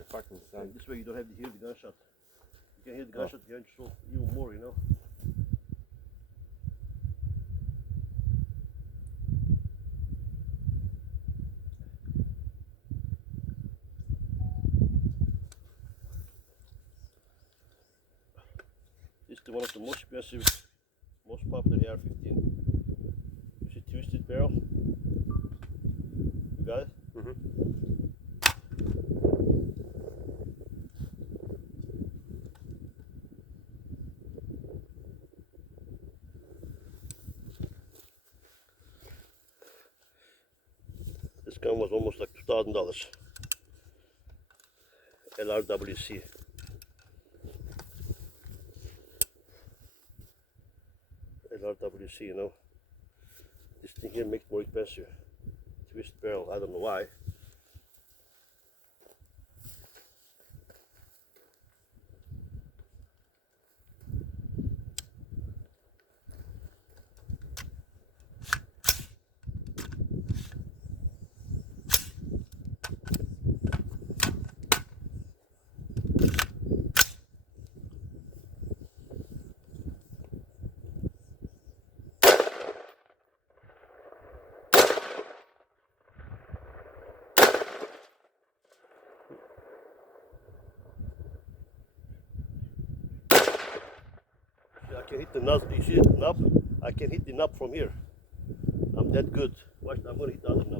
the fucking sun. And this way you don't have to hear the gunshot. You can hear the gunshot behind you so even more, you know. This is one of the most expensive, most popular AR-15. You see twisted barrel? You got it? Mm-hmm. This gun was almost like $2,000. LRWC. LRWC, you know. This thing here makes it more expensive. Twist barrel, I don't know why. I can hit the knob. You see the knob? I can hit the knob from here. I'm that good. Watch, I'm gonna hit the other knob.